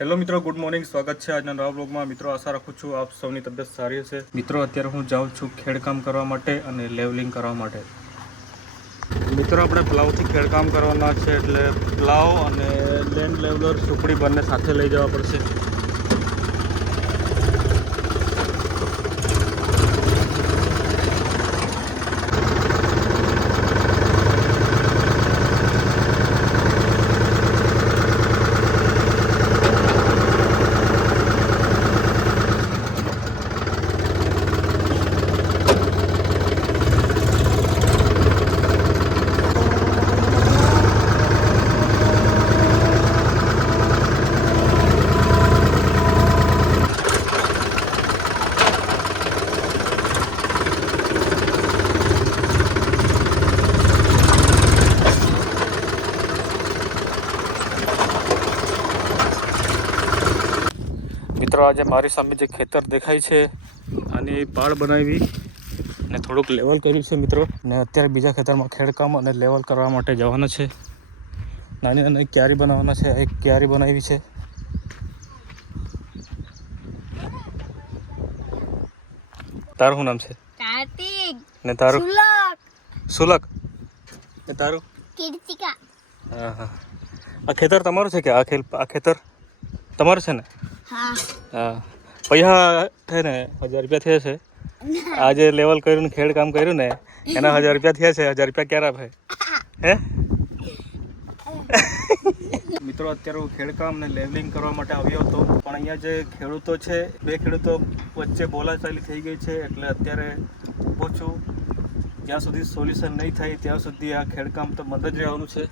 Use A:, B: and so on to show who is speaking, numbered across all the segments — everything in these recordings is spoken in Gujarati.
A: હેલો મિત્રો, ગુડ મોર્નિંગ. સ્વાગત છે આજના નવા બ્લોગમાં. મિત્રો, આશા રાખું છું આપ સૌની તબિયત સારી હશે. મિત્રો, અત્યારે હું જાઉં છું ખેડકામ કરવા માટે અને લેવલિંગ કરવા માટે. મિત્રો, આપણે પ્લાવથી ખેડકામ કરવાના છે એટલે પ્લાવ અને લેન્ડ લેવલર સુપડી બંને સાથે લઈ જવા પડશે. મિત્રો આજે મારી સામે જે ખેતર દેખાય છે આની પાળ બનાવી અને થોડુંક લેવલ કર્યું છે મિત્રો. ને અત્યારે બીજા ખેતરમાં ખેડકામ અને લેવલ કરવા માટે જવાના છે. નાની નાની ક્યારી બનાવવાના છે. એક ક્યારી બનાવી છે. તારું શું નામ છે?
B: કાર્તિક.
A: ને તારું?
B: સુલક.
A: ને તારું?
B: કીર્તિકા.
A: હા હા. આ ખેતર તમારું છે કે આ ખેલ આ ખેતર તમારું છે ને?
B: હા.
A: હા. પૈસા થાય ને હજાર રૂપિયા થયા છે. આજે લેવલ કર્યું ને ખેડ કામ કર્યું ને એના હજાર રૂપિયા થયા છે. હજાર રૂપિયા ક્યારે આપે હે? મિત્રો અત્યારે હું ખેડકામ ને લેવલિંગ કરવા માટે આવ્યો હતો. પણ અહીંયા જે ખેડૂતો છે બે ખેડૂતો વચ્ચે બોલાચાલી થઈ ગઈ છે. એટલે અત્યારે ઊભો છું જ્યાં સુધી સોલ્યુશન નહીં થાય ત્યાં સુધી આ ખેડકામ તો બંધ જ રહેવાનું છે.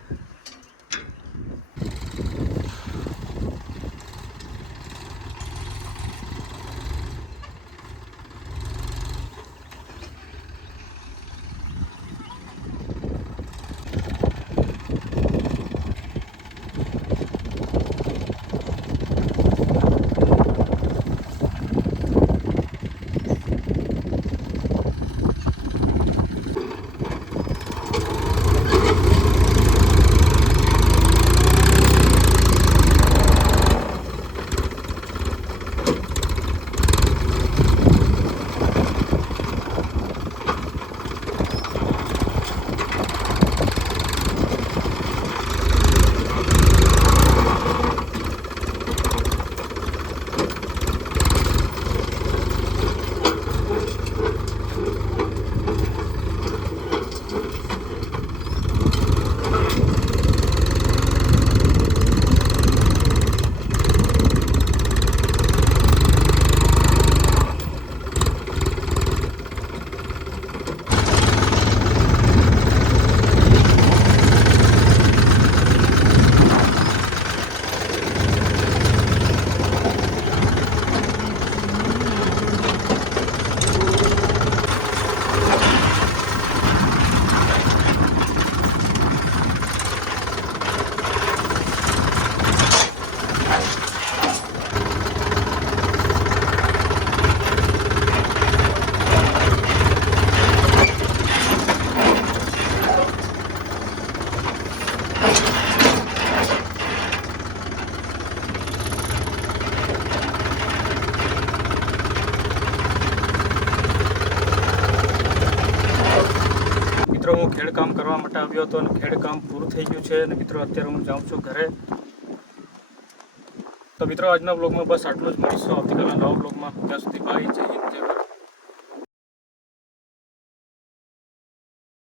A: મિત્રો, હું ખેડકામ કરવા માટે આવ્યો હતો અને ખેડકામ પૂરું થઈ ગયું છે અને મિત્રો, અત્યારે હું જાઉં છું ઘરે. તો મિત્રો, આજના બ્લોગમાં બસ આટલું જ મળીશું. આવતીકાલના નવા બ્લોગમાં ત્યાં સુધી બાય જય હિન્દ, જય ભારત.